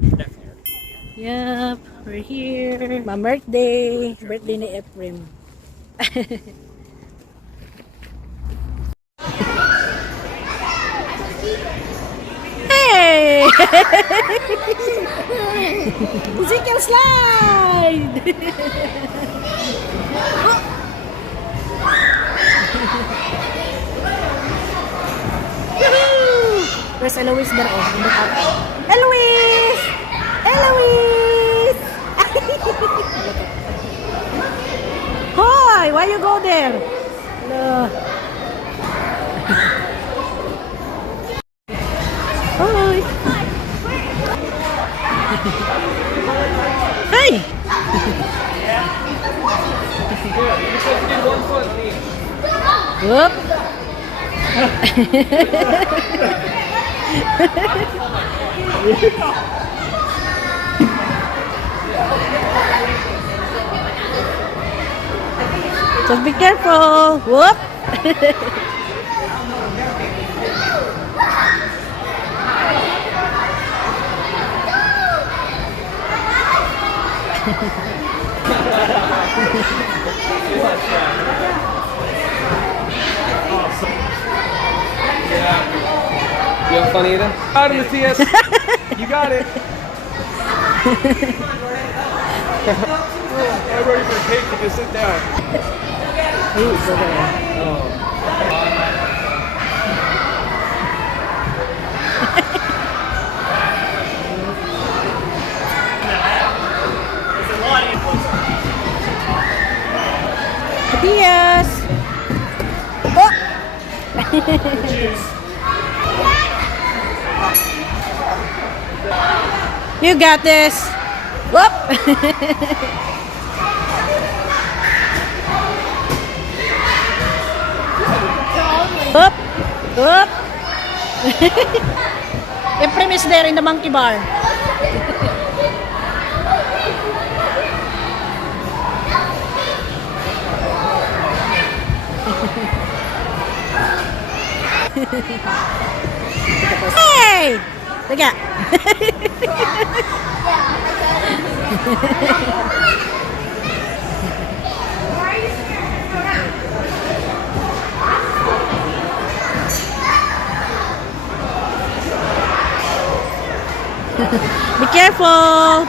Yep, we're here. My birthday. Birthday ni Ephrim. Hey! Musical slide! Where's Eloise there? Eloise! Eloise! Hoy! Why you go there? Hello. Hoy! Hey! Whoop! Just be careful. Whoop. You have fun eating? Got it, Matthias. You got it. I'm ready for a cake to just sit down. Ooh, so there. Matthias! Oh! You got this! Whoop! Whoop! Whoop! Ephrim is there in the monkey bar. Hey! Liga. Be careful.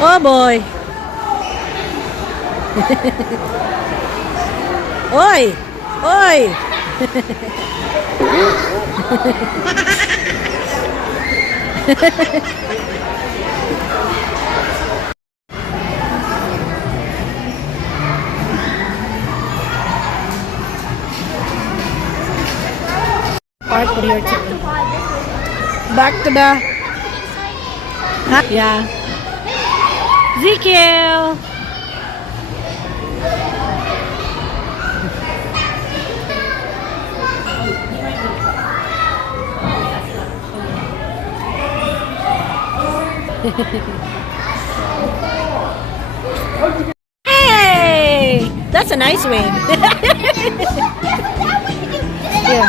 Oh boy. Oi! Oi! Part for your chicken. Back to the... Huh? Yeah. Ezekiel! Hey! That's a nice wing. Here.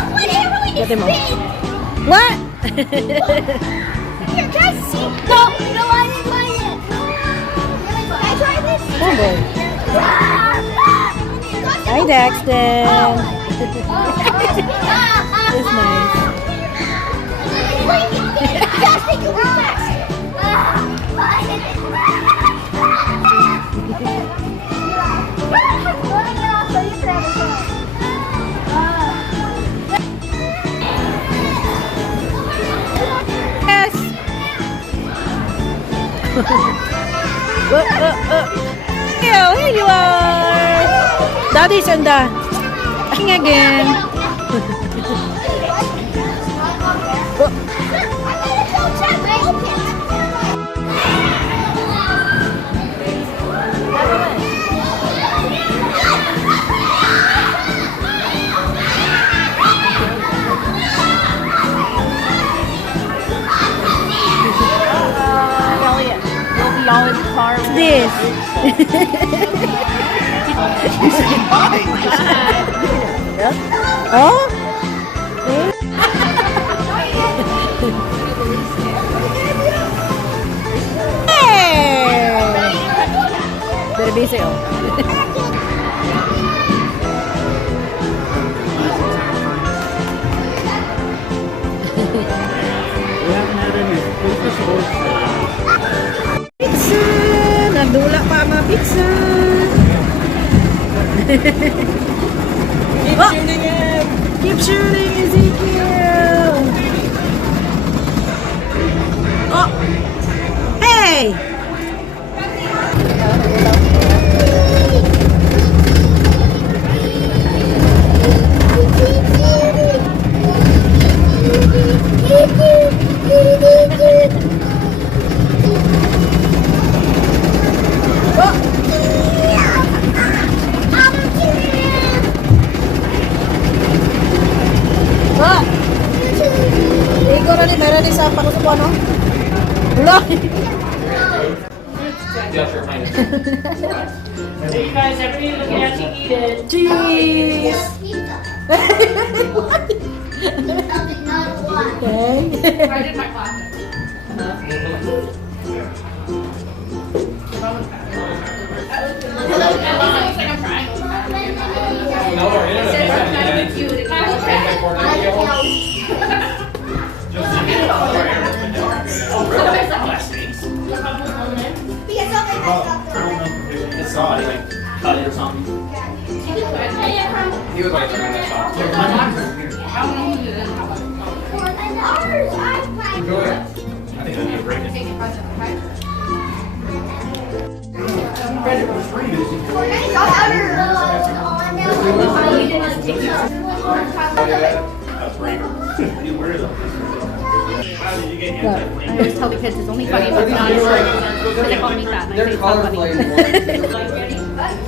Get him on. What? Here, try to see. No, I didn't like it. Can I try this? Oh boy. Hi, Daxton. That's nice. Just think you were fast. Yes. Here you are. Daddy's on the thing again. Y'all in the car. This. Oh? Hey! Very busy, oh. Pizza! Nagdula pa ang mga pizza! Keep shooting him! Keep shooting, Ezekiel! Oh! Hey! Ba! Ikaw na rin, meron din sa pakusupo, no? Wala! Yeah, sure, mine. So you guys, everybody looking at you eat it. Cheese! Okay. I did my classic. No, our internet is It's not like cut it or something. He was like, go ahead. I think I need a break. A break. Where is it? How did you get Yeah. anti-flame? I always tell the kids it's only funny if it's not because they call me fat and I say They're it's not color funny. flame.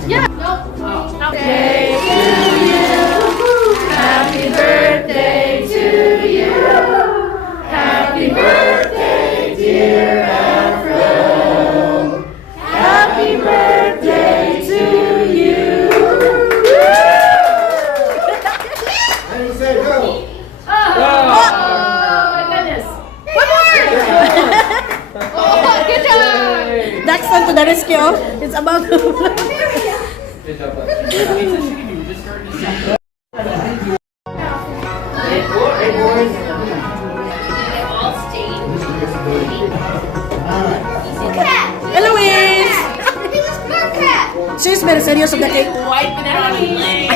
Yeah. Nope. Okay. Happy birthday to you. Happy birthday, dear Ephrim. Happy birthday to you. Oh my goodness. One more. Oh, good job. That's on to the rescue. It's about to... Good job, bud. Eloise! She's very serious of the cake. Wiping it on his leg.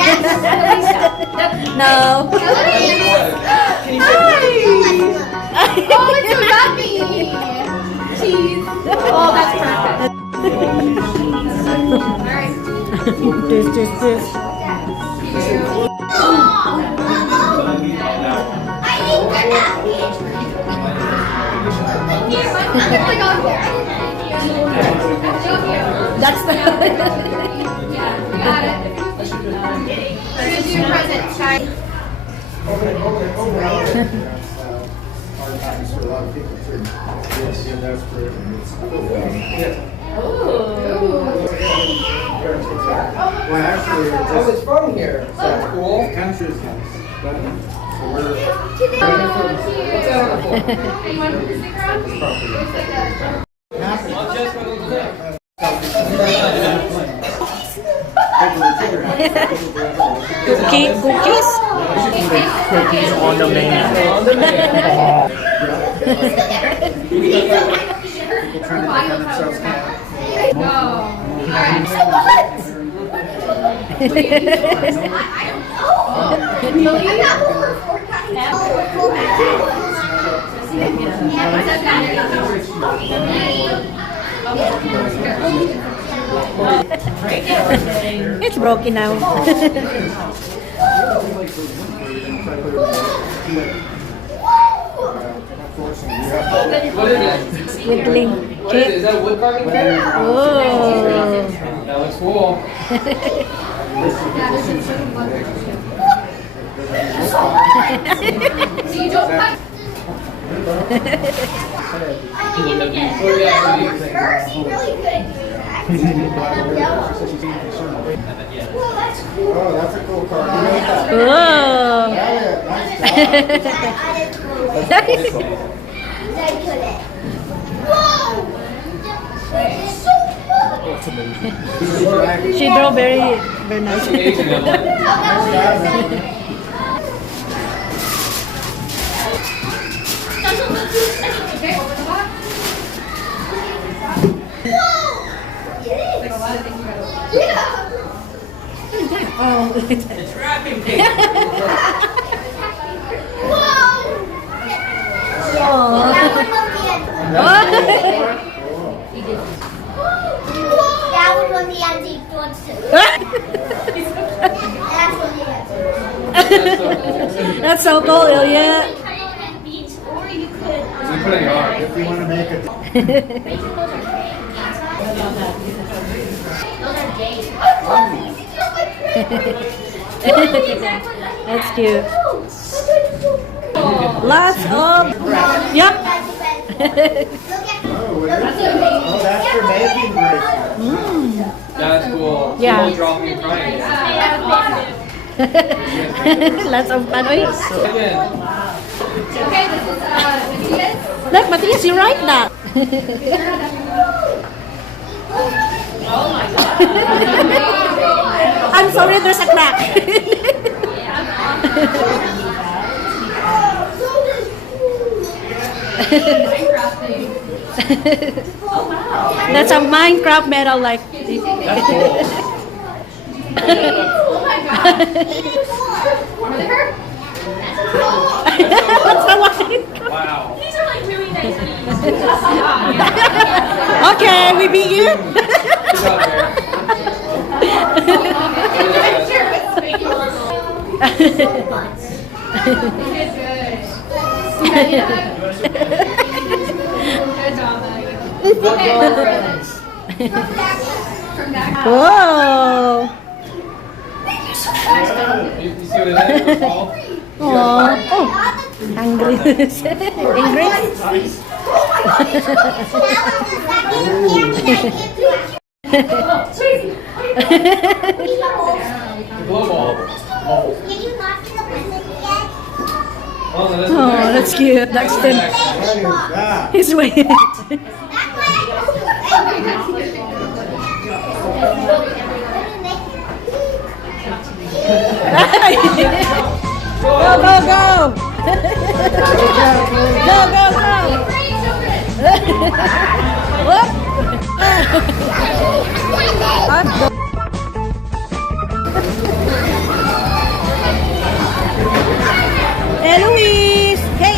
No. Oh, it's so yummy! Cheese. Oh, that's perfect. This. I eat that. Here, I'm gonna go here. That's the... Yeah, we got it. Here's your present, Shy. Well, actually, Oh, it's from here. That's cool. the country's house. So we're What's that on the floor? You want to put the sticker on? It's like a... Well, just for the clip. Cookies? Cookies on the menu. people trying to defend themselves now. No. Alright. I don't know. I got over 4 times. It's broken now. What is it? Whittling What is it? cake. Is that a wood carving thing? Oh. That looks cool. So you don't cut. So, yeah, Mercy, really good. Well, that's Oh, that's a cool car. You made that. Oh. Nice job. She drove very nice. Amazing, Evelyn. Oh. That was when the antique wants to. That's when the antique. That's so cool, Ilya. Beach, or you could. You put it in your arm. If you want to make it. Those are days. That's cute. Lots of. Yep. Oh, that's for making bracelets. That's cool. Yeah. People dropping and crying. Lots of fun. Oy. Again. Okay, this is Matthias. Look, Matthias, you write that. I'm sorry, there's a crack. That's a Minecraft medal, like. That's cool. Oh my god. What's the one? Wow. These are like really nice beads. Okay, we beat you. Good job, Bear. Whoa. You see what it is? Paul? Oh, oh, hungry. Angry? Blow ball. Oh, that's Oh, that's cute. Daxton. What is that? He's waiting. Go, go, go! Go, go, go! Whoop! Up. Eloise! Hey!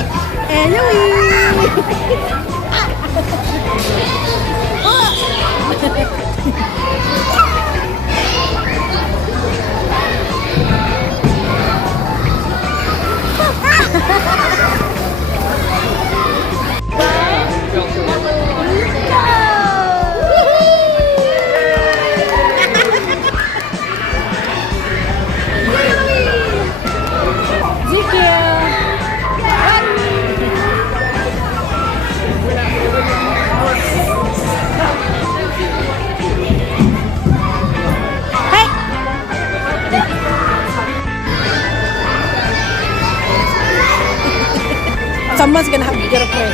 Someone's gonna have to get a friend.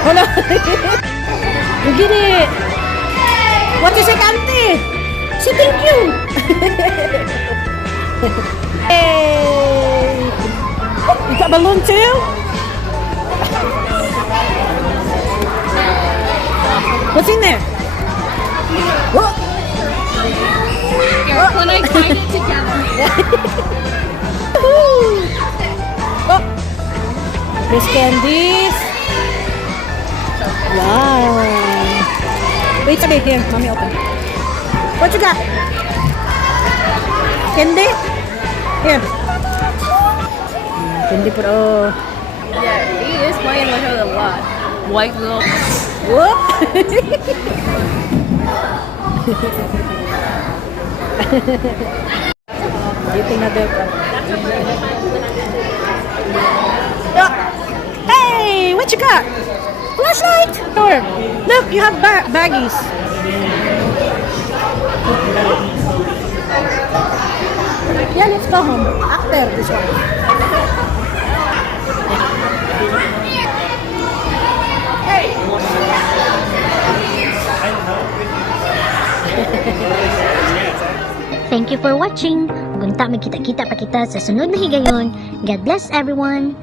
Hold on. You get it. What is it, auntie? Say thank you. Hey. You got a balloon too? What's in there? Whoa. When I tied it together. Oh. There's candies. Wow. Wait a minute here. Mommy, open. What you got? Candy? Here. Candy for oh. Yeah, he is playing with her a lot. White little. Whoop. Eating na there. Hey, what you got? Flashlight? Or look, you have baggies. Yeah, let's go home. After this one. Thank you for watching. Gunta, magkita-kita pa kita sa sunod na higayon. God bless everyone!